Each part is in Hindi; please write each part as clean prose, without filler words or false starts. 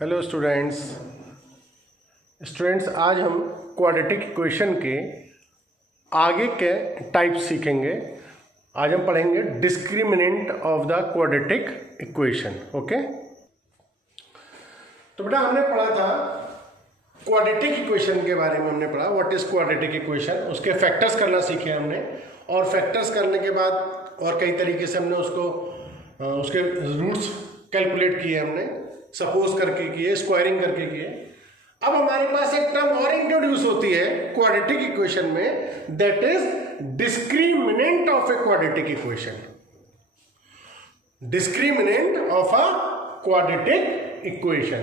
हेलो स्टूडेंट्स आज हम क्वाड्रेटिक इक्वेशन के आगे के टाइप सीखेंगे। आज हम पढ़ेंगे discriminant of the quadratic equation. Okay, तो बेटा हमने पढ़ा था क्वाड्रेटिक इक्वेशन के बारे में। हमने पढ़ा व्हाट इज क्वाड्रेटिक इक्वेशन, उसके फैक्टर्स करना सीखे हमने, और फैक्टर्स करने के बाद और कई तरीके से हमने उसके रूट्स कैलकुलेट किए, हमने सपोज करके किए, स्क्वायरिंग करके किए। अब हमारे पास एक टर्म और इंट्रोड्यूस होती है क्वाड्रेटिक इक्वेशन में, that is discriminant of a quadratic equation. Discriminant of a quadratic equation.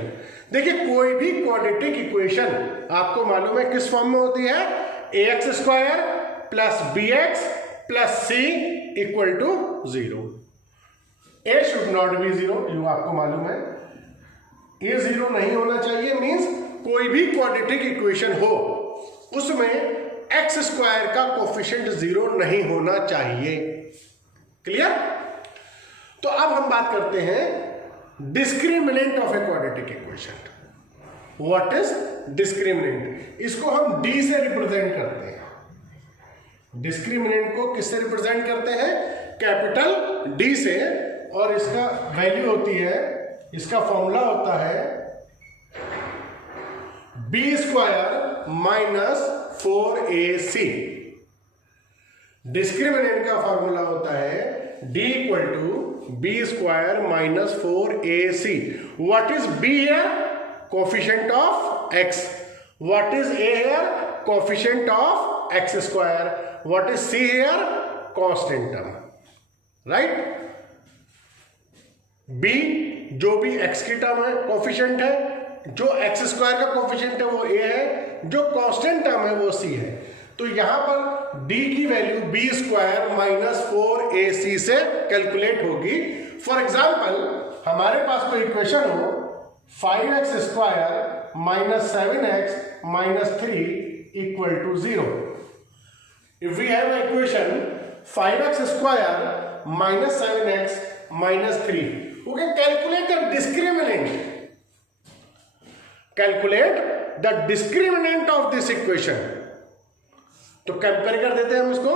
देखिए, कोई भी क्वाड्रेटिक इक्वेशन आपको मालूम है किस फॉर्म में होती है, ax square plus bx plus c equal to 0। a should not be 0, ये आपको मालूम है। ये 0 नहीं होना चाहिए, मींस कोई भी क्वाड्रेटिक इक्वेशन हो उसमें x स्क्वायर का कोफिशिएंट 0 नहीं होना चाहिए। क्लियर? तो अब हम बात करते हैं discriminant of a quadratic equation. What is discriminant? इसको हम d से रिप्रेजेंट करते हैं। डिस्क्रिमिनेंट को किससे रिप्रेजेंट करते हैं? कैपिटल D से, और इसका वैल्यू होती है, इसका फॉर्मूला होता है b square minus 4ac। Discriminant का फॉर्मूला होता है d equal to b square minus 4ac। What is b here? Coefficient of x। What is a here? Coefficient of x square. What is c here? Constant term, right? b जो भी x की टर्म है, कोफिशिएंट है, जो x स्क्वायर का कोफिशिएंट है वो a है, जो कांस्टेंट टर्म है वो c है। तो यहां पर d की value b square minus 4ac से कैलकुलेट होगी। फॉर एग्जाम्पल, हमारे पास कोई इक्वेशन हो 5x square minus 7x minus 3 equal to 0। If we have equation 5x square minus 7x minus 3, we can calculate the discriminant. Calculate the discriminant of this equation. तो कंपेयर कर देते हैं हम इसको।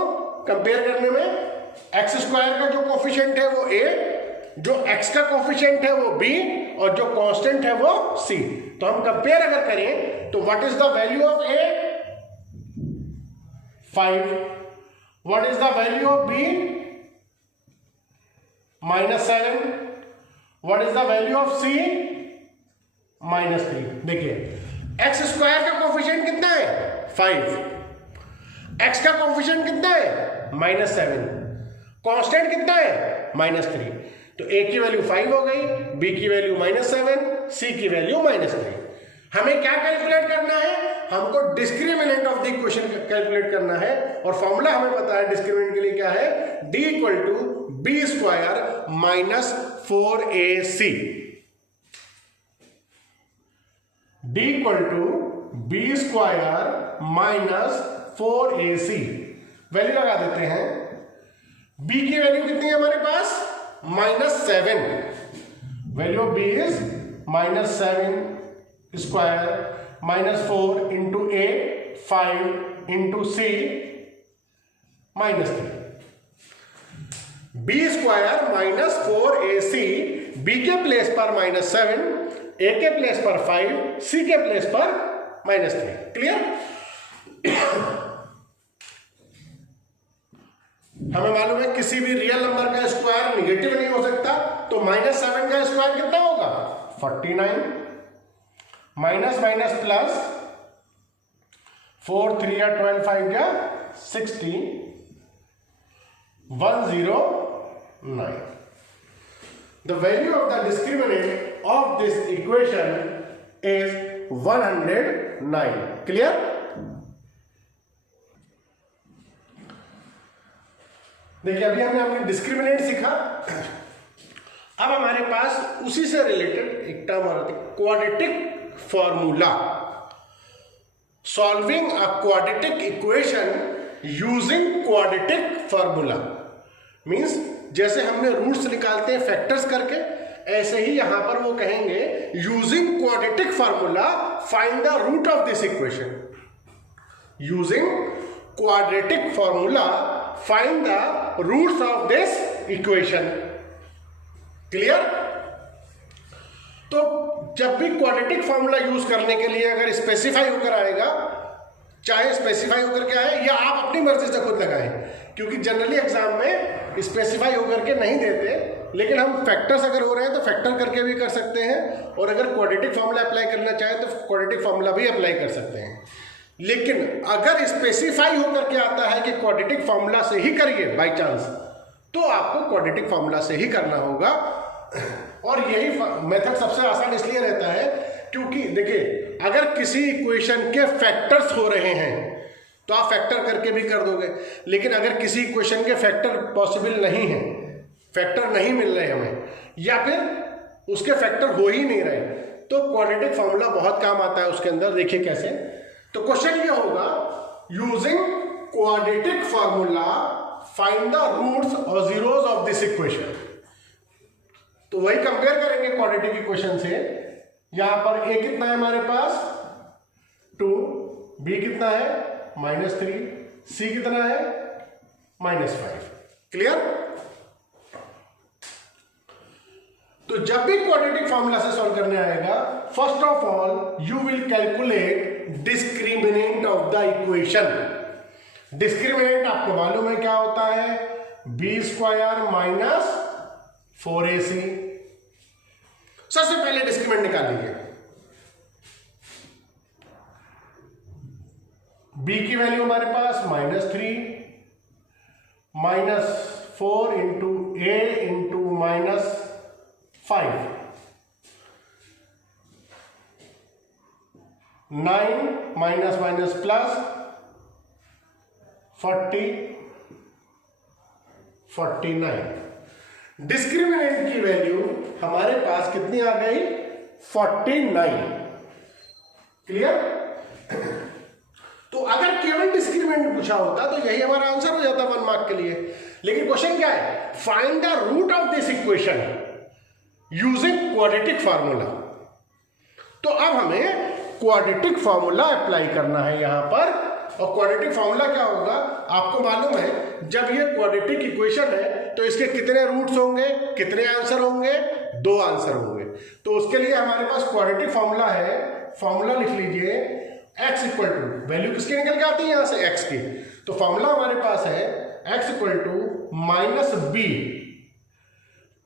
कंपेयर करने में x स्क्वायर का जो कोफिशिएंट है वो a, जो x का कोफिशिएंट है वो b, और जो कांस्टेंट है वो c। तो हम कंपेयर अगर करें तो what is the value of a? 5। What is the value of b? Minus 7। What is the value of c? Minus 3। देखिए, x स्क्वायर का कोफिशिएंट कितना है? 5। x का कोफिशिएंट कितना है? माइनस 7। कांस्टेंट कितना है? माइनस 3। तो a की वैल्यू 5 हो गई, b की वैल्यू माइनस 7, c की वैल्यू माइनस 3। हमें क्या कैलकुलेट करना है? हमको discriminant of the equation calculate करना है, और फॉर्मूला हमें पता है डिस्क्रिमिनेंट के लिए क्या है, d equal to b square minus 4ac। d equal to b square minus 4ac। Value लगा देते हैं। b की वैल्यू कितनी है हमारे पास? Minus 7। Value of b is minus 7 square minus 4 into a, 5 into c minus 3। b square minus 4ac, b के प्लेस पर माइनस 7, a के प्लेस पर 5, c के प्लेस पर माइनस 3। क्लियर? हमें मालूम है किसी भी रियल नंबर का स्क्वायर निगेटिव नहीं हो सकता, तो माइनस 7 का स्क्वायर कितना होगा? 49। माइनस माइनस प्लस 4 3 या 12 5 या 16 109। The value of the discriminant of this equation is 109. Clear? देखिए, अभी हमने डिस्क्रिमिनेंट सीखा। अब हमारे पास उसी से रिलेटेड एक टर्म आ रही है, quadratic formula. Solving a quadratic equation using quadratic formula means जैसे हमने रूट्स निकालते हैं फैक्टर्स करके, ऐसे ही यहां पर वो कहेंगे using quadratic formula find the root of this equation. Using quadratic formula find the roots of this equation. Clear? तो जब भी क्वाड्रेटिक फॉर्मूला यूज करने के लिए अगर स्पेसिफाई होकर आएगा, चाहे स्पेसिफाई होकर के आए या आप अपनी मर्जी से खुद लगाएं, क्योंकि जनरली एग्जाम में स्पेसिफाई होकर के नहीं देते, लेकिन हम फैक्टर्स अगर हो रहे हैं तो फैक्टर करके भी कर सकते हैं, और अगर क्वाड्रेटिक फॉर्मूला अप्लाई करना चाहे तो क्वाड्रेटिक फॉर्मूला भी अप्लाई कर सकते हैं। लेकिन अगर स्पेसिफाई होकर के आता है कि क्वाड्रेटिक फॉर्मूला से ही करिए बाई चांस, तो आपको क्वाड्रेटिक फॉर्मूला से ही करना होगा। और यही मेथड सबसे आसान इसलिए रहता है क्योंकि देखिए, अगर किसी इक्वेशन के फैक्टर्स हो रहे हैं तो आप फैक्टर करके भी कर दोगे, लेकिन अगर किसी इक्वेशन के फैक्टर पॉसिबल नहीं है, फैक्टर नहीं मिल रहे हमें, या फिर उसके फैक्टर हो ही नहीं रहे, तो क्वाड्रेटिक फॉर्मूला बहुत काम आता है उसके अंदर। देखिए कैसे। तो क्वेश्चन ये होगा, using quadratic formula find the roots और जीरोस ऑफ दिस इक्वेशन। तो वही कंपेयर करेंगे क्वाड्रेटिक इक्वेशन से। यहां पर a कितना है हमारे पास 2, b कितना है -3, c कितना है -5। क्लियर? तो जब भी क्वाड्रेटिक फॉर्मूला से सॉल्व करने आएगा, first of all you will calculate discriminant of the equation. Discriminant आपको मालूम है क्या होता है, b² - 4ac। सबसे पहले डिस्क्रिमिनेंट निकालिए। b की वैल्यू हमारे पास -3 -4 into a into -5, 9 minus plus 40 49। Discriminant की वैल्यू हमारे पास कितनी आ गई 49। क्लियर? तो अगर केवल डिस्क्रिमिनेंट पूछा होता तो यही हमारा आंसर हो जाता 1 मार्क के लिए। लेकिन क्वेश्चन क्या है, find the root of this equation using quadratic formula. तो अब हमें क्वाड्रेटिक फॉर्मूला अप्लाई करना है यहां पर। और क्वाड्रेटिक फॉर्मूला क्या होगा आपको मालूम है, जब ये क्वाड्रेटिक इक्वेशन है तो इसके कितने रूट्स होंगे, कितने आंसर होंगे, 2 आंसर होंगे। तो उसके लिए हमारे पास क्वाड्रेटिक फॉर्मूला है, फॉर्मूला लिख लीजिए x इक्वल टू, वैल्यू किसकी निकल के आती है यहां से x की, तो फॉर्मूला हमारे पास है x equal to -b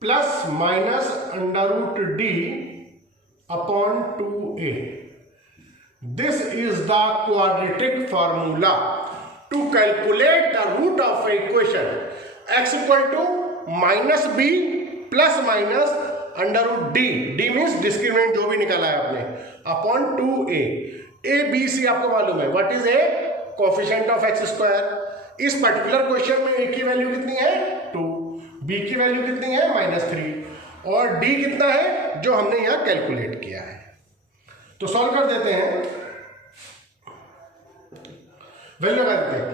plus √d upon 2a। This is the quadratic formula to calculate the root of an equation x equal to -b plus -√d, d means discriminant जो भी निकाला है आपने, upon 2a। a b c आपको मालूम है, what is a, coefficient of x square. इस पर्टिकुलर क्वेश्चन में a की वैल्यू कितनी है 2, b की वैल्यू कितनी है -3, और d कितना है जो हमने यहां कैलकुलेट किया है। तो सॉल्व कर देते हैं, वैल्यू लगा देते हैं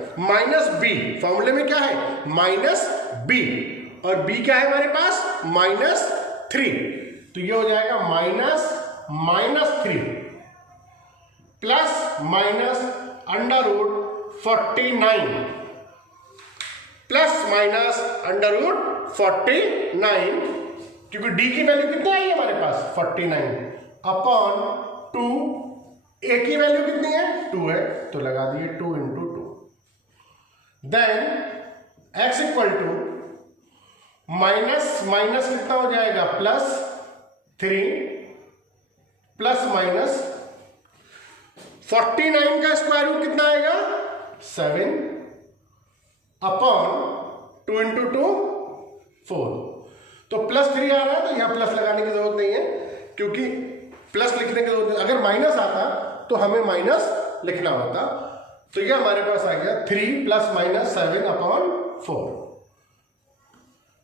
-b, फॉर्मूले में क्या है -b, और b क्या है हमारे पास -3, तो ये हो जाएगा -3 प्लस √49 प्लस √49, क्योंकि d की वैल्यू कितनी आई है हमारे पास 49 अपॉन 2, a की वैल्यू कितनी है 2 है, तो लगा दिए 2 into 2। Then x equal to minus कितना हो जाएगा +3 प्लस -49 का स्क्वायर रूट कितना आएगा 7 अपॉन 2 इंटू 2 4। तो +3 आ रहा है तो यहां प्लस लगाने की जरूरत नहीं है, क्योंकि प्लस लिखने की जरूरत नहीं। अगर माइनस आता तो हमें माइनस लिखना होता। तो ये हमारे पास आ गया 3 + -7 अपॉन 4।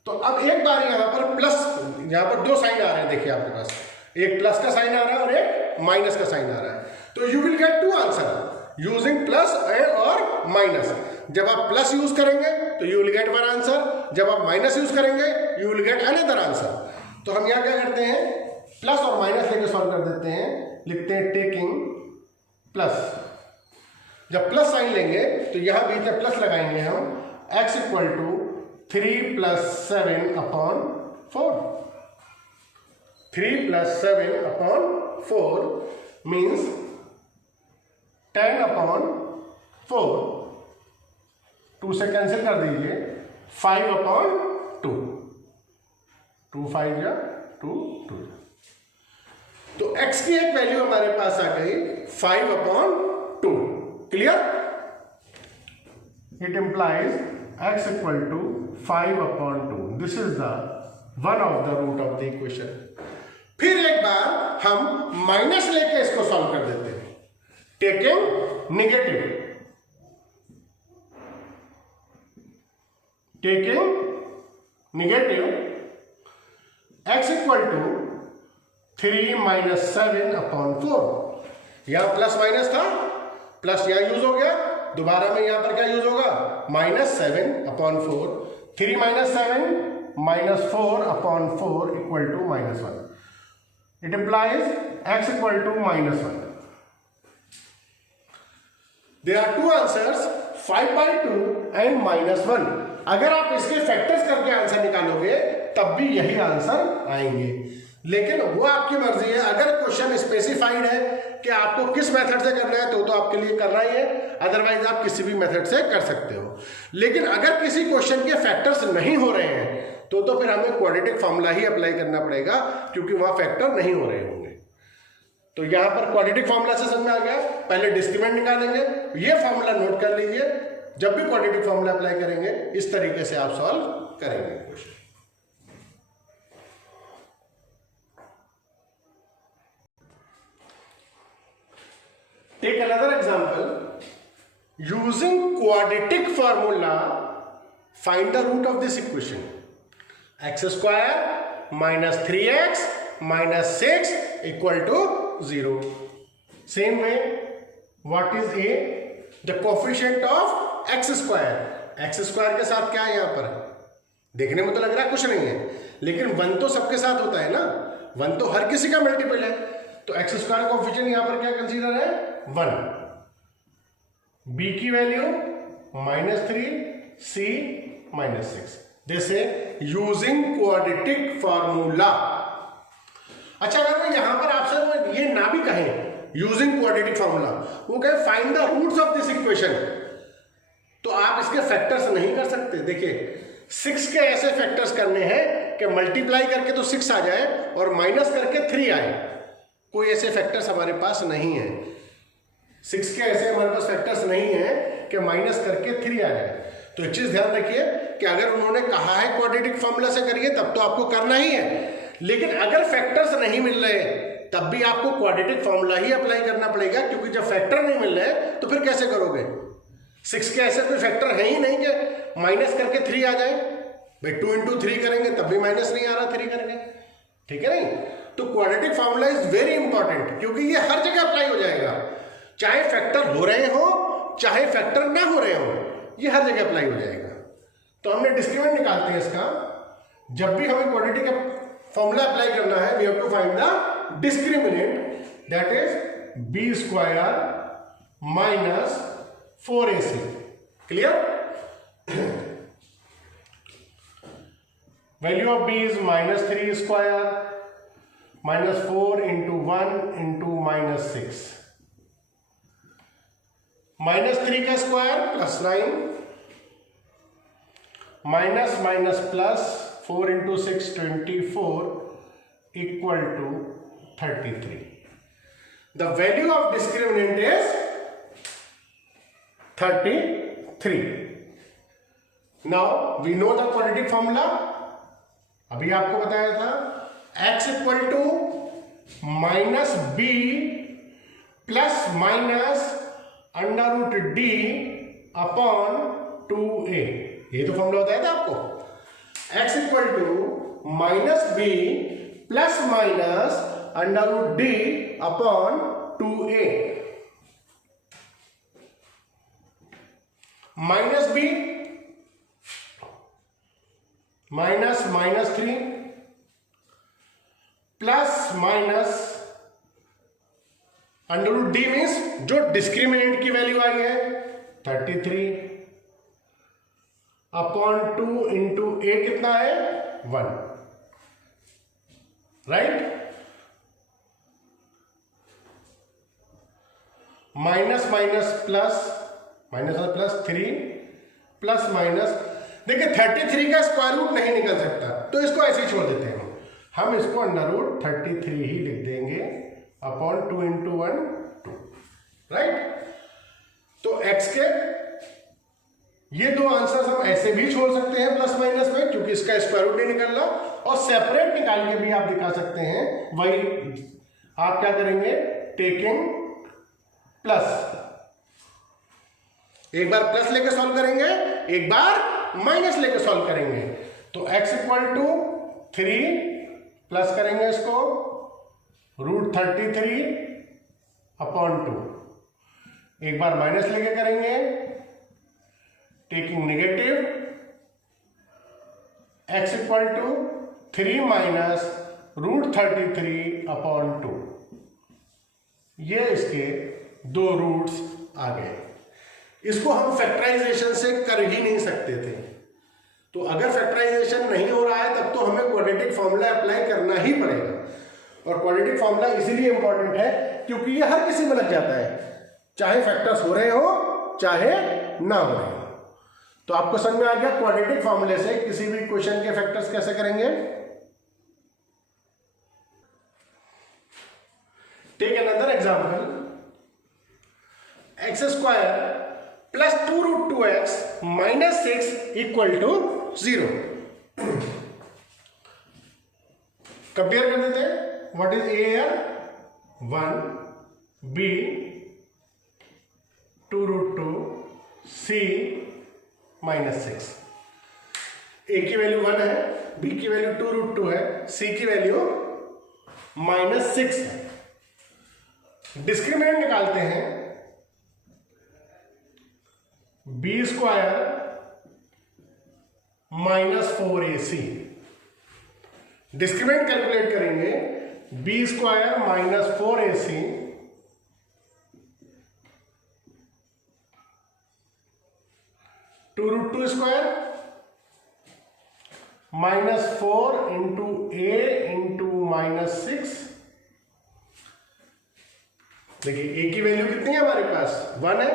तो अब एक बार यहां पर प्लस, यहां पर 2 साइन आ रहे हैं, देखिए आपके पास एक प्लस का साइन आ रहा है और एक माइनस का साइन आ रहा है। तो you will get 2 answer using plus और माइनस। जब आप प्लस यूज करेंगे तो यू विल गेट 1 आंसर, जब आप माइनस यूज करेंगे you will get another answer. तो हम यहाँ क्या करते हैं, प्लस और माइनस लेके सॉल्व कर देते हैं, लिखते हैं टेकिंग प्लस। जब प्लस साइन लेंगे तो यहाँ बीच में प्लस लगाएंगे हम, x equal to 3 + 7 upon 4। 3 + 7 upon 4 means 10 upon 4, 2 से कैंसिल कर दीजिए, 5 अपॉन 2, 2 5 या 2 2। तो x की एक वैल्यू हमारे पास आ गई 5 upon 2। Clear? It implies x equal to 5 upon 2। This is the one of the root of the equation. फिर एक बार हम माइनस लेके इसको सॉल्व कर देते हैं, taking negative, x equal to 3 - 7 upon 4। यहां प्लस माइनस था, प्लस यहां यूज हो गया, दोबारा में यहां पर क्या यूज होगा, -7 upon 4। 3 - 7 -4 upon 4 equal to -1। It implies x equal to -1। There are two answers, 5/2 and -1। अगर आप इसके फैक्टर्स करके आंसर निकालोगे तब भी यही आंसर आएंगे, लेकिन वो आपकी मर्जी है। अगर क्वेश्चन स्पेसिफाइड है कि आपको किस मेथड से करना है तो आपके लिए करना ही है, अदरवाइज आप किसी भी मेथड से कर सकते हो। लेकिन अगर किसी क्वेश्चन के फैक्टर्स नहीं हो रहे हैं तो फिर हमें क्वाड्रेटिक फॉर्मूला ही अप्लाई करना पड़ेगा, क्योंकि वहां फैक्टर नहीं हो रहे होंगे। तो यहां पर क्वाड्रेटिक फॉर्मूला से समझ में आ गया। पहले डिस्क्रिमिनेंट निकालेंगे, ये फॉर्मूला नोट कर लीजिए। जब भी क्वाड्रेटिक फॉर्मूला अप्लाई करेंगे इस तरीके से आप सॉल्व करेंगे question. Take another example. Using quadratic formula, find the root of this equation. x² minus 3x minus 6 equal to 0. Same way, what is a? The coefficient of x². x² के साथ क्या है यहाँ पर? देखने में तो लग रहा है कुछ नहीं है, लेकिन 1 तो सबके साथ होता है ना, 1 तो हर किसी का मल्टीपल है। तो x² कोएफिशिएंट यहाँ पर क्या कंसीडर है, 1। b की वैल्यू -3, c -6। जैसे यूजिंग क्वाड्रेटिक फॉर्मूला। अच्छा, अगर मैं यहां पर आपसे ये ना भी कहें यूजिंग क्वाड्रेटिक फॉर्मूला, वो कहे find the roots of this equation, तो आप इसके फैक्टर्स नहीं कर सकते। देखिए 6 के ऐसे फैक्टर्स करने हैं कि मल्टीप्लाई करके तो 6 आ जाए और माइनस करके 3 आए। कोई ऐसे फैक्टर्स हमारे पास नहीं है। 6 के ऐसे हमारे पास फैक्टर्स नहीं है कि माइनस करके 3 आ जाए। तो एक चीज ध्यान रखिए कि अगर उन्होंने कहा है क्वाड्रेटिक फॉर्मूला से करिए तब तो आपको करना ही है, लेकिन अगर फैक्टर्स नहीं मिल रहे तब भी आपको क्वाड्रेटिक फॉर्मूला ही अप्लाई करना पड़ेगा, क्योंकि जब फैक्टर नहीं मिल रहे तो फिर कैसे करोगे। 6 के ऐसे कोई फैक्टर है ही नहीं कि माइनस करके 3 आ जाए। भाई 2 × 3 करेंगे तब भी माइनस नहीं आ रहा 3 करके, ठीक है नहीं। तो quadratic formula is very important, क्योंकि ये हर जगह अप्लाई हो जाएगा, चाहे फैक्टर हो रहे हो चाहे फैक्टर ना हो रहे हो, ये हर जगह अप्लाई हो जाएगा। तो हमने डिस्क्रिमिनेंट निकालते हैं इसका। जब भी हमें क्वाड्रेटिक फॉर्मूला अप्लाई करना है, we have to find the discriminant, that is b² minus 4ac। Clear? Value of b is -3² -4 × 1 × -6। -3 का square +9, minus minus plus 4 × 6 24 equal to 33. The value of discriminant is 33. Now we know the quadratic formula. अभी आपको बताया था x equal to -b plus minus √d upon 2a। ये तो फॉर्मूला बताया था आपको। x equal to -b plus minus √d upon 2a। -b -3 plus minus under root D means जो डिस्क्रिमिनेंट की वैल्यू आई है 33 अपॉन 2 इंटू ए कितना है 1, right. Minus minus plus, minus और प्लस 3 प्लस माइनस, देखिए 33 का स्क्वायर रूट नहीं निकल सकता तो इसको ऐसे ही छोड़ देते हैं हम इसको अंडर रूट 33 ही लिख देंगे अपॉन 2 इंटू 1 2, राइट। तो x के ये दो आंसर्स हम ऐसे भी छोड़ सकते हैं प्लस माइनस में, क्योंकि इसका स्क्वायर रूट नहीं निकल रहा, और सेपरेट निकाल के भी आप दिखा सकते हैं। वही आप क्या करेंगे, टेकिंग प्लस, एक बार प्लस लेके सॉल्व करेंगे, एक बार माइनस लेके सॉल्व करेंगे। तो x इक्वल टू 3 प्लस करेंगे इसको रूट 33 अपॉन 2, एक बार माइनस लेके करेंगे taking negative, x equal to 3 minus root 33 upon 2, ये इसके दो रूट्स आ गए। इसको हम फैक्टराइजेशन से कर ही नहीं सकते थे, तो अगर फैक्टराइजेशन नहीं हो रहा है तब तो हमें क्वाड्रेटिक फॉर्मूला अप्लाई करना ही पड़ेगा। और क्वाड्रेटिक फॉर्मूला इसीलिए इंपॉर्टेंट है क्योंकि ये हर किसी में लग जाता है, चाहे फैक्टर्स हो रहे हो चाहे ना हो रहे हो। तो आपको समझ में आ गया क्वाड्रेटिक फॉर्मूले से किसी भी क्वेश्चन के फैक्टर्स कैसे करेंगे। Take another example, x square plus 2 root 2x minus 6 equal to 0। Compare कर देते हैं, what is a here 1, b 2 root 2, c minus 6। A की वैल्यू 1 है, बी की वैल्यू 2 रूट 2 है, सी की वैल्यू माइनस 6 है। डिस्क्रिमिनेंट निकालते हैं, B square minus 4ac। Discriminant calculate करेंगे, B square minus 4ac 2 root 2 square minus 4 into A into minus 6। देखिए ए की वैल्यू कितनी है हमारे पास 1 है,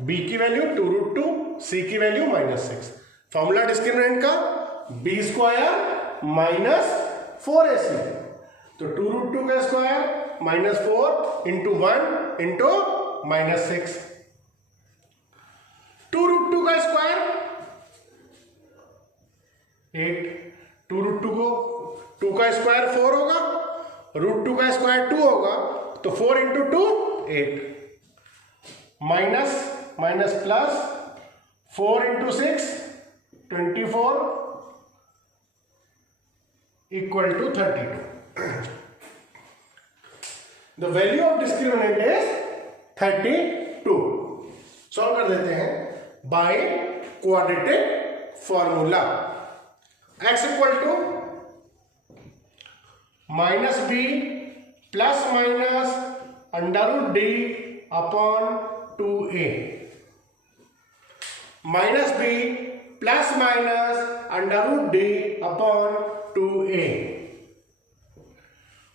बी की वैल्यू 2 रूट 2, सी की वैल्यू माइनस 6। फॉर्मूला डिस्क्रिमिनेंट का बी स्क्वायर माइनस 4ac, तो 2 रूट 2 का square minus 4 into 1 into minus 6। 2 root 2 का स्क्वायर 8, 2 रूट 2 को 2 का स्क्वायर 4 होगा, रूट 2 का स्क्वायर 2 होगा, तो 4 into 2 8, minus minus plus 4 into 6 24 equal to 32। The value of discriminant is 32। Solve कर देते हैं by quadratic formula. x equal to minus b plus minus under root D upon 2a, minus b plus minus under root D upon 2a,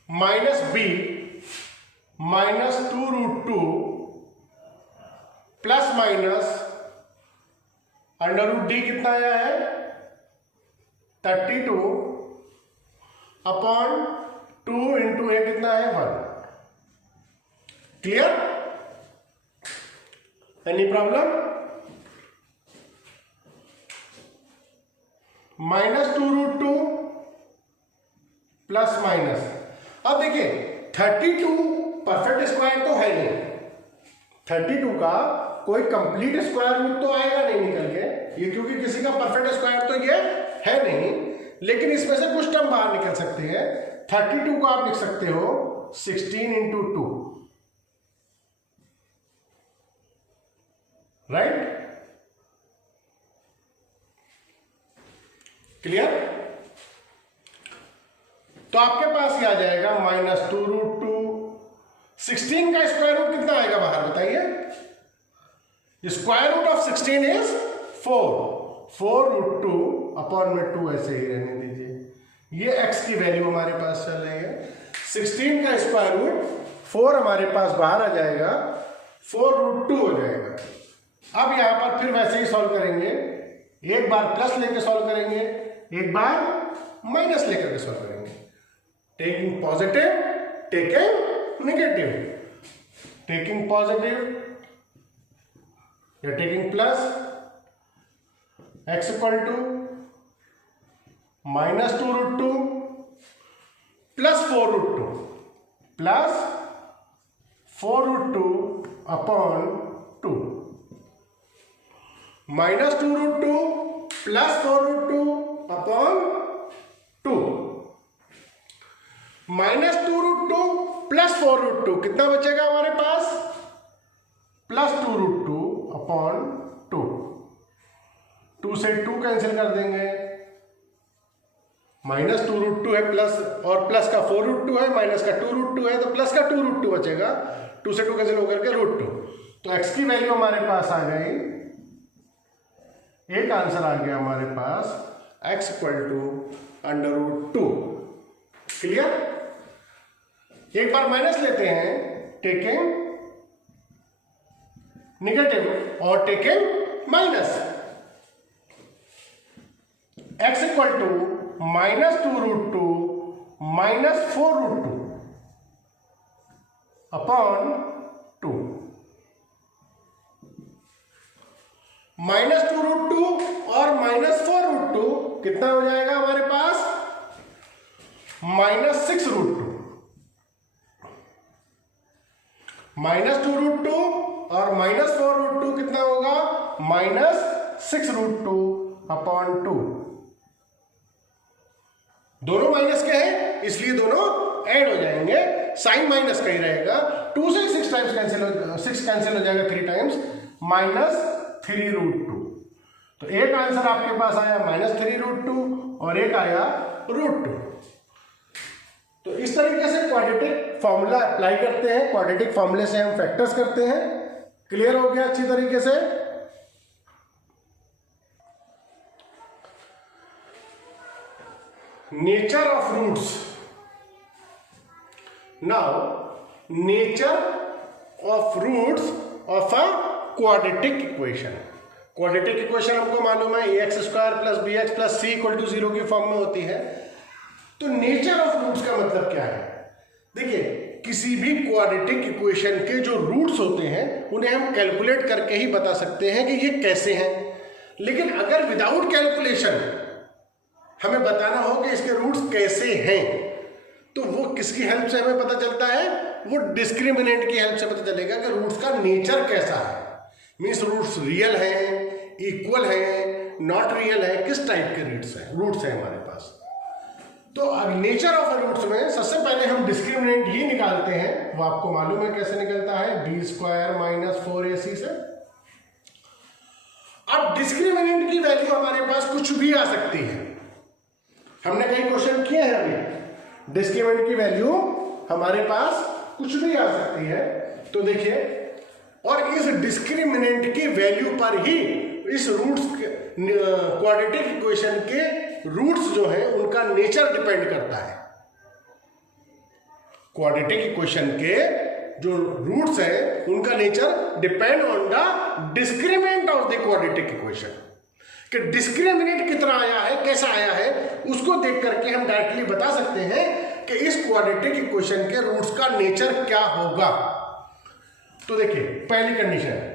minus B minus 2 root 2 plus minus under root D कितना आया है 32 अपॉन 2 इंटू ए कितना है 1। Clear? Any problem? Minus 2 root 2 plus minus, अब देखिए 32 परफेक्ट स्क्वायर तो है नहीं, 32 का कोई कंप्लीट स्क्वायर रूट तो आएगा नहीं निकल के, ये क्योंकि किसी का परफेक्ट स्क्वायर तो ये है नहीं, लेकिन इसमें से कुछ टर्म बाहर निकल सकते हैं। 32 को आप लिख सकते हो 16 इंटू 2, राइट? क्लियर? तो आपके पास ये आ जाएगा -2√2। 16 का स्क्वायर रूट कितना आएगा बाहर बताइए? Square root of 16 is 4। 4√2/2 ऐसे ही रहने दीजिए। ये x की वैल्यू हमारे पास चल रही है। 16 का स्क्वायर रूट 4 हमारे पास बाहर आ जाएगा, 4√2 हो जाएगा। अब यहां पर फिर वैसे ही सॉल्व करेंगे, एक बार प्लस लेके सॉल्व करेंगे, एक बार माइनस लेकर के सॉल्व करेंगे। Taking positive, taking negative, taking positive या taking plus, x equal to -2√2 plus 4√2 plus 4√2/2, -2√2 plus 4√2/2, -2√2 plus 4√2 कितना बचेगा हमारे पास? +2√2/2। 2 से 2 कैंसिल कर देंगे, -2√2 है प्लस, और प्लस का 4√2 है, माइनस का 2√2 है, तो प्लस का 2√2 बचेगा। 2 से 2 कैंसिल होकर के √2। तो x की वैल्यू हमारे पास आ गई, एक आंसर आ गया हमारे पास x इक्वल टू √2। क्लियर? एक बार माइनस लेते हैं, टेकिंग नेगेटिव और taking minus. x equal to -2√2 -4√2/2। -2√2 और -4√2 कितना हो जाएगा हमारे पास? -6√2। -2√2 और -4√2 कितना होगा? -6√2/2। दोनों माइनस के हैं इसलिए दोनों ऐड हो जाएंगे, साइन माइनस का ही रहेगा। 2 से 6 टाइम्स कैंसिल हो, 6 कैंसिल हो जाएगा 3 टाइम्स, -3√2। तो एक आंसर आपके पास आया -3√2 और एक आया √2। तो इस तरीके से क्वाड्रेटिक फॉर्मूला अप्लाई करते हैं, क्वाड्रेटिक फॉर्मूले से हम फैक्टर्स करते हैं। क्लियर हो गया अच्छी तरीके से? Nature of roots. Now nature of roots of a quadratic equation. Quadratic equation हमको मालूम है ax² + bx + c = 0 की फॉर्म में होती है। तो नेचर ऑफ रूट्स का मतलब क्या है? देखिए, किसी भी क्वाड्रेटिक इक्वेशन के जो रूट्स होते हैं उन्हें हम कैलकुलेट करके ही बता सकते हैं कि ये कैसे हैं। लेकिन अगर विदाउट कैलकुलेशन हमें बताना हो कि इसके रूट्स कैसे हैं, तो वो किसकी हेल्प से हमें पता चलता है? वो डिस्क्रिमिनेंट की हेल्प से पता चलेगा कि रूट्स का नेचर कैसा है। मीन्स रूट्स रियल हैं, इक्वल हैं, नॉट रियल है, किस टाइप के रूट्स हैं हमारे पास। तो नेचर ऑफ रूट्स में सबसे पहले हम डिस्क्रिमिनेंट ये निकालते हैं, वो आपको मालूम है कैसे निकलता है, b² - 4ac से। अब डिस्क्रिमिनेंट की वैल्यू हमारे पास कुछ भी आ सकती है। हमने कई क्वेश्चन किए हैं अभी, डिस्क्रिमिनेंट की वैल्यू हमारे पास कुछ भी आ सकती है। तो देखिए, और इस डिस्क्रिमिनेंट की वैल्यू पर ही इस रूट्स क्वाड्रेटिक इक्वेशन के रूट्स जो है उनका नेचर डिपेंड करता है। क्वाड्रेटिक इक्वेशन के जो रूट्स हैं उनका nature depend on the discriminant of the quadratic equation. कि डिस्क्रिमिनेंट कितना आया है, कैसा आया है, उसको देख करके हम डायरेक्टली बता सकते हैं कि इस क्वाड्रेटिक इक्वेशन के रूट्स का नेचर क्या होगा। तो देखिए, पहली condition,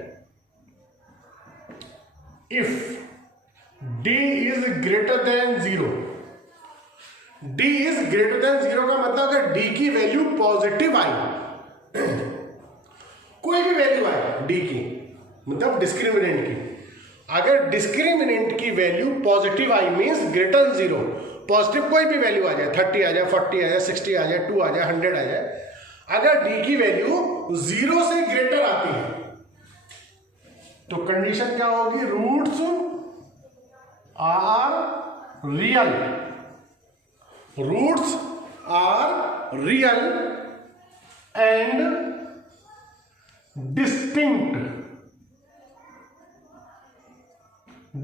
if d is greater than 0, d is greater than 0 का मतलब अगर d की वैल्यू पॉजिटिव आई, कोई भी वैल्यू आई d की, मतलब डिस्क्रिमिनेंट की, अगर डिस्क्रिमिनेंट की वैल्यू पॉजिटिव आई मींस ग्रेटर देन 0, पॉजिटिव कोई भी वैल्यू आ जाए, 30 आ जाए, 40 आ जाए, 60 आ जाए, 2 आ जाए, 100 आ जाए, अगर d की वैल्यू 0 से ग्रेटर आती है तो कंडीशन क्या होगी? Roots are real, roots are real and distinct.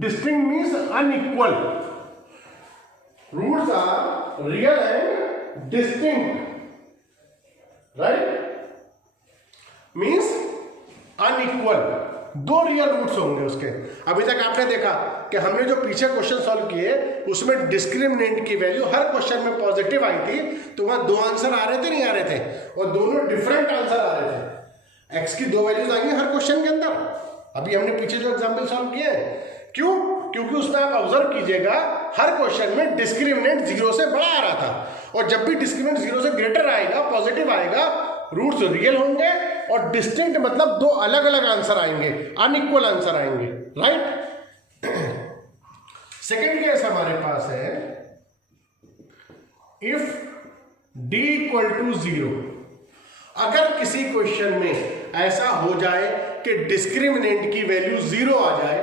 Distinct means unequal. Roots are real and distinct, right, means unequal. दो रियल रूट्स होंगे उसके. अभी तक आपने देखा कि हमने जो पीछे क्वेश्चन सॉल्व किए उसमें डिस्क्रिमिनेंट की वैल्यू हर क्वेश्चन में पॉजिटिव आई थी, तो वहां दो आंसर आ रहे थे, नहीं आ रहे थे, और दोनों डिफरेंट आंसर आ रहे थे. एक्स की दो वैल्यूज आएंगी हर क्वेश्चन के अंदर. अभी हमने पीछे जो एग्जाम्पल सॉल्व किए हैं, क्यों? क्योंकि उसमें आप ऑब्जर्व कीजिएगा हर क्वेश्चन में डिस्क्रिमिनेंट जीरो से बड़ा आ रहा था, और जब भी डिस्क्रिमिनेंट जीरो से ग्रेटर आएगा, पॉजिटिव आएगा, रूट्स रियल होंगे, और डिस्टिंक्ट मतलब दो अलग अलग आंसर आएंगे, अनइक्वल आंसर आएंगे, राइट. सेकेंड केस हमारे पास है इफ d इक्वल टू 0. अगर किसी क्वेश्चन में ऐसा हो जाए कि डिस्क्रिमिनेंट की वैल्यू 0 आ जाए,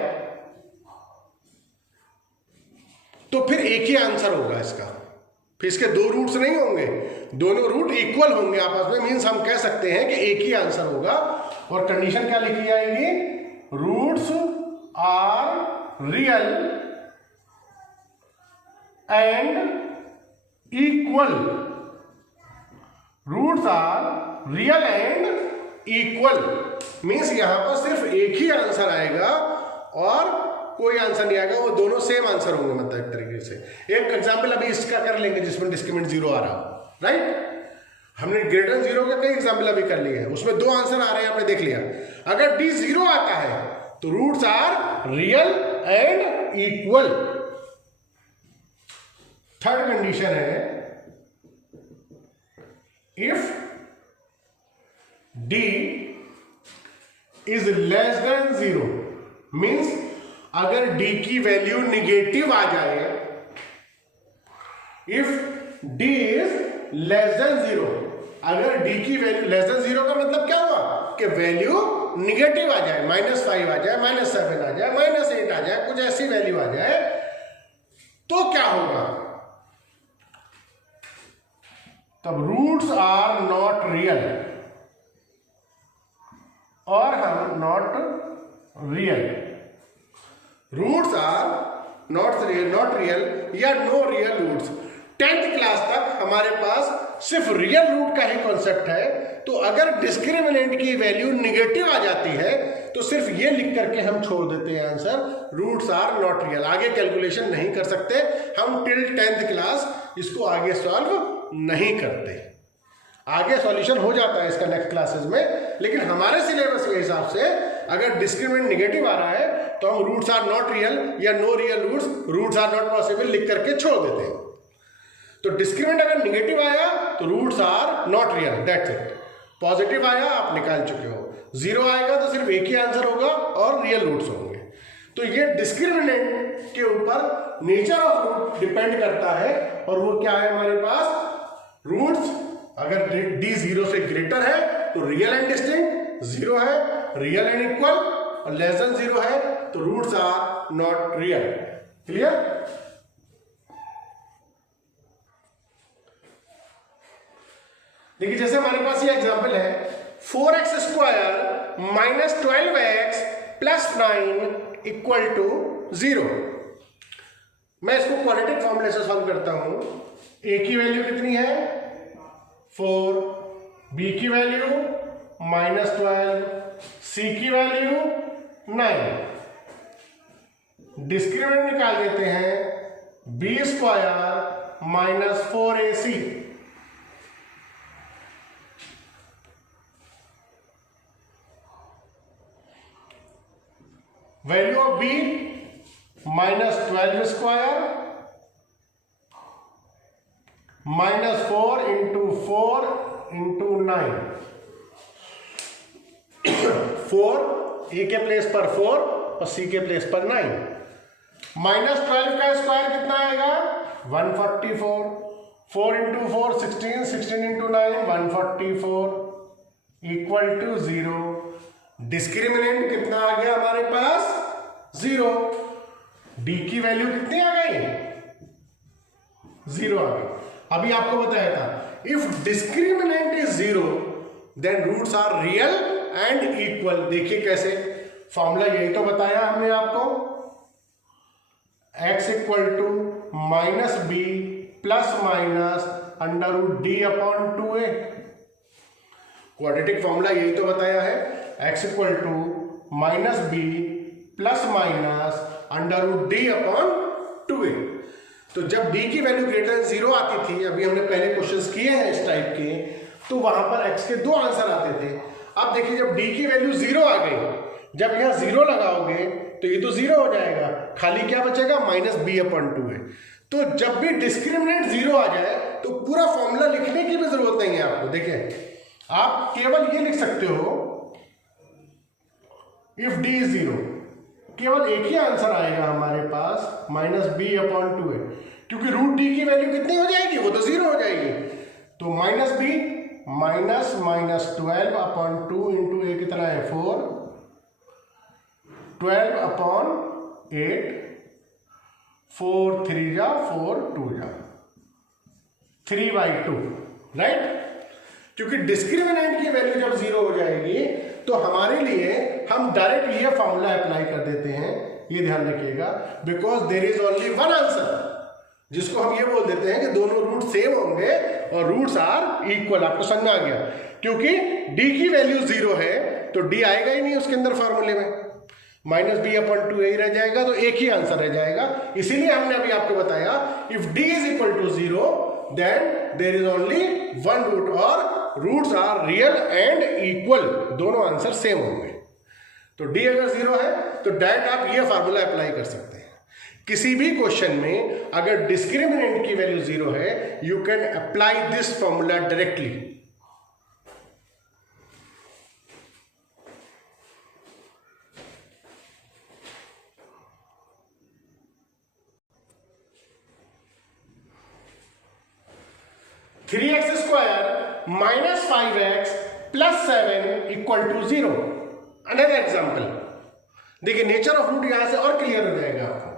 तो फिर एक ही आंसर होगा इसका. फिर इसके दो रूट्स नहीं होंगे, दोनों रूट इक्वल होंगे आपस में. मीन्स हम कह सकते हैं कि एक ही आंसर होगा. और कंडीशन क्या लिखी जाएगी? Roots are real and equal. Roots are real and equal means यहां पर सिर्फ एक ही आंसर आएगा और कोई आंसर नहीं आएगा, वो दोनों सेम आंसर होंगे. मतलब एक तरीके से एक एग्जांपल अभी इसका कर लेंगे जिसमें डिस्क्रिमिनेंट 0 आ रहा, राइट. हमने ग्रेटर देन 0 के कई एग्जांपल अभी कर लिए हैं, उसमें दो आंसर आ रहे हैं, आपने देख लिया. अगर d 0 आता है तो roots are real and equal. Third condition है if d is less than 0. Means अगर d की वैल्यू निगेटिव आ जाए, if d is less than 0, अगर d की वैल्यू लेस देन 0 का मतलब क्या हुआ कि वैल्यू निगेटिव आ जाए, -5 आ जाए, -7 आ जाए, -8 आ जाए, कुछ ऐसी वैल्यू आ जाए, तो क्या होगा? तब रूट्स आर नॉट रियल और हम not real. Roots are not real या no real roots. 10th class तक हमारे पास सिर्फ रियल रूट का ही कॉन्सेप्ट है. तो अगर डिस्क्रिमिनेंट की वैल्यू निगेटिव आ जाती है तो सिर्फ ये लिख करके हम छोड़ देते हैं answer, roots are not real. आगे कैलकुलेशन नहीं कर सकते हम टिल 10th क्लास, इसको आगे सॉल्व नहीं करते. आगे सॉल्यूशन हो जाता है इसका नेक्स्ट क्लासेस में, लेकिन हमारे सिलेबस के हिसाब से अगर डिस्क्रिमिनेंट निगेटिव आ रहा है तो हम रूट्स आर नॉट रियल या no real roots are not possible लिख करके छोड़ देते हैं. तो डिस्क्रिमिनेंट अगर निगेटिव आया तो roots are not real, that's it. Positive आया आप निकाल चुके हो. 0 आएगा तो सिर्फ एक ही आंसर होगा और रियल रूट्स होंगे. तो ये डिस्क्रिमिनेंट के ऊपर नेचर ऑफ रूट डिपेंड करता है. और वो क्या है हमारे पास? रूट्स अगर d 0 से ग्रेटर है तो रियल एंड डिस्टिंक्ट, 0 है रियल एंड इक्वल, और लेस देन 0 है तो roots are not real. Clear? देखिए जैसे हमारे पास ये एग्जांपल है 4x square minus 12x plus 9 equal to 0. मैं इसको क्वाड्रेटिक फॉर्मूले से सॉल्व करता हूं. a की वैल्यू कितनी है? 4, b की वैल्यू -12, c की वैल्यू 9. डिस्क्रिमिनेंट निकाल देते हैं. b square minus 4ac. Value of b -12 square -4 इंटू 4 इंटू 9. 4 ए के प्लेस पर 4 और सी के प्लेस पर 9. -12 का स्क्वायर कितना आएगा? 144. 4 इंटू 4 16, 16 इंटू 9 144 इक्वल टू 0. डिस्क्रिमिनेंट कितना आ गया हमारे पास? 0. डी की वैल्यू कितनी आ गई? 0 आ गई. अभी आपको बताया था if discriminant is 0 then roots are real and equal. देखिए कैसे, फॉर्मूला यही तो बताया हमने आपको, x equal to minus b plus minus under root D upon 2a। Quadratic formula यही तो बताया है, x equal to minus b plus minus under root D upon 2a। तो जब d की वैल्यू ग्रेटर देन 0 आती थी, अभी हमने पहले क्वेश्चंस किए हैं इस टाइप के, तो वहां पर x के दो आंसर आते थे। अब देखिए जब d की वैल्यू 0 आ गई, जब यहां 0 लगाओगे तो ये तो 0 हो जाएगा, खाली क्या बचेगा माइनस बी अपॉन 2a। तो जब भी डिस्क्रिमिनेंट 0 आ जाए तो पूरा फॉर्मूला लिखने की भी जरूरत नहीं है आपको। देखिए आप केवल ये लिख सकते हो इफ d इज 0, केवल एक ही आंसर आएगा हमारे पास माइनस बी अपॉन 2a, क्योंकि रूट डी की वैल्यू कितनी हो जाएगी, वो तो 0 हो जाएगी। तो minus B minus minus 12 upon 2 into ए कितना है 4, 12 अपॉन 8, 4 3 जा 4 2 जा 3/2, राइट। क्योंकि डिस्क्रिमिनेंट की वैल्यू जब 0 हो जाएगी तो हमारे लिए हम डायरेक्ट ये फॉर्मूला अप्लाई कर देते हैं, ये ध्यान रखिएगा, because there is only one answer, जिसको हम ये बोल देते हैं कि दोनों रूट सेम होंगे और रूट्स आर इक्वल। आपको समझ में आ गया, क्योंकि d की वैल्यू 0 है तो d आएगा ही नहीं उसके अंदर फॉर्मूले में, माइनस बी अपॉन 2a ही रह जाएगा, तो एक ही आंसर रह जाएगा। इसीलिए हमने अभी आपको बताया if d is equal to 0 then there is only one root और roots are real and equal, दोनों आंसर सेम होंगे। तो d अगर 0 है तो डायरेक्ट आप ये फार्मूला अप्लाई कर सकते हैं किसी भी क्वेश्चन में। अगर डिस्क्रिमिनेंट की वैल्यू 0 है you can apply this formula directly. Three x square minus 5x plus 7 equal to 0। Another example देखिए, नेचर ऑफ रूट यहां से और क्लियर हो जाएगा आपको।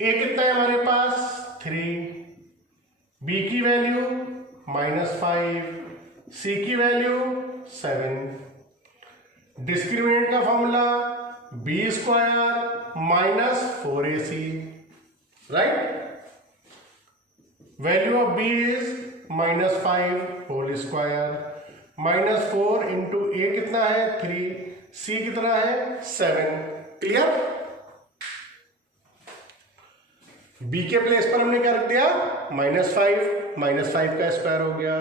a कितना है हमारे पास 3, b की वैल्यू -5, c की वैल्यू 7। डिस्क्रिमिनेंट का formula b square minus 4ac, right. Value of b is -5 whole square, -4 into a कितना है 3, c कितना है 7। क्लियर। b के प्लेस पर हमने क्या रख दिया -5 का स्क्वायर हो गया,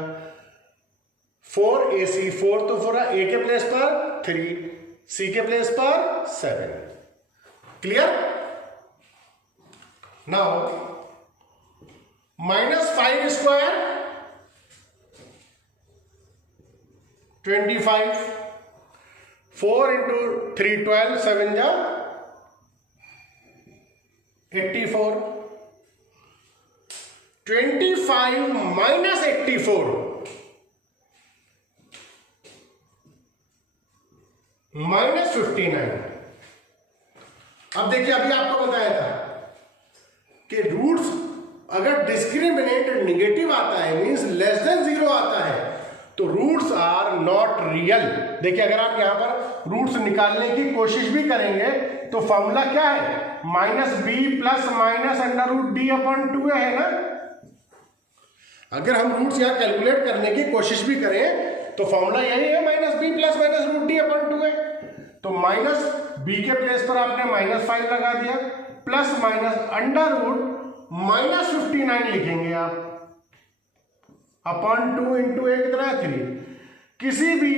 4ac, 4 तो 4 a के प्लेस पर 3, c के प्लेस पर 7। क्लियर। नाउ -5 स्क्वायर 25, 4 इंटू 3 12, 7 जा 84, 25 माइनस 84 -59। अब देखिए अभी आपको बताया था कि रूट्स अगर डिस्क्रिमिनेंट नेगेटिव आता है मींस लेस देन 0 आता है तो रूट्स आर नॉट रियल। देखिए अगर आप यहां पर रूट्स निकालने की कोशिश भी करेंगे तो फॉर्मूला क्या है -b plus minus under root D upon 2a है ना। अगर हम रूट्स यहां कैलकुलेट करने की कोशिश भी करें तो फॉर्मूला यही है -b plus minus root D upon 2a। तो माइनस b के प्लेस पर आपने -5 लगा दिया, प्लस माइनस अंडर रूट -59 लिखेंगे आप अपॉन 2 इंटू a कितना है 3। किसी भी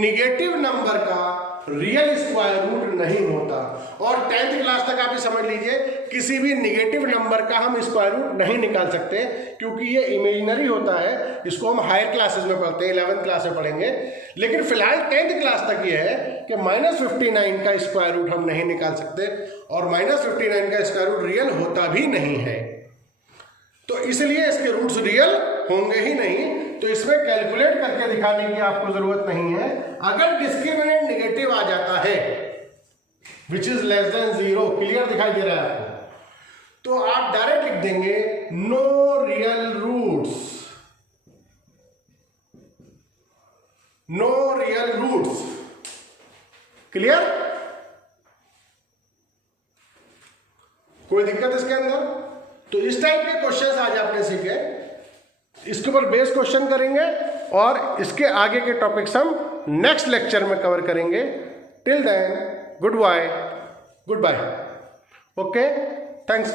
निगेटिव नंबर का रियल स्क्वायर रूट नहीं होता, और 10th क्लास तक आप ये समझ लीजिए किसी भी निगेटिव नंबर का हम स्क्वायर रूट नहीं निकाल सकते क्योंकि ये इमेजिनरी होता है। इसको हम हायर क्लासेस में पढ़ते हैं, 11th क्लास में पढ़ेंगे, लेकिन फिलहाल 10th क्लास तक ये है कि -59 का स्क्वायर रूट हम नहीं निकाल सकते और -59 का स्क्वायर रूट रियल होता भी नहीं है, तो इसलिए इसके रूट्स रियल होंगे ही नहीं। तो इसमें कैलकुलेट करके दिखाने की आपको जरूरत नहीं है। अगर डिस्क्रिमिनेंट नेगेटिव आ जाता है which is less than 0, clear दिखाई दे रहा है आपको, तो आप डायरेक्ट लिख देंगे no real roots, no real roots. Clear? कोई दिक्कत इसके अंदर? तो इस टाइप के क्वेश्चंस आज आपने सीखे, इसके ऊपर बेस क्वेश्चन करेंगे और इसके आगे के टॉपिक्स हम नेक्स्ट लेक्चर में कवर करेंगे। Till then goodbye, goodbye, okay, thanks.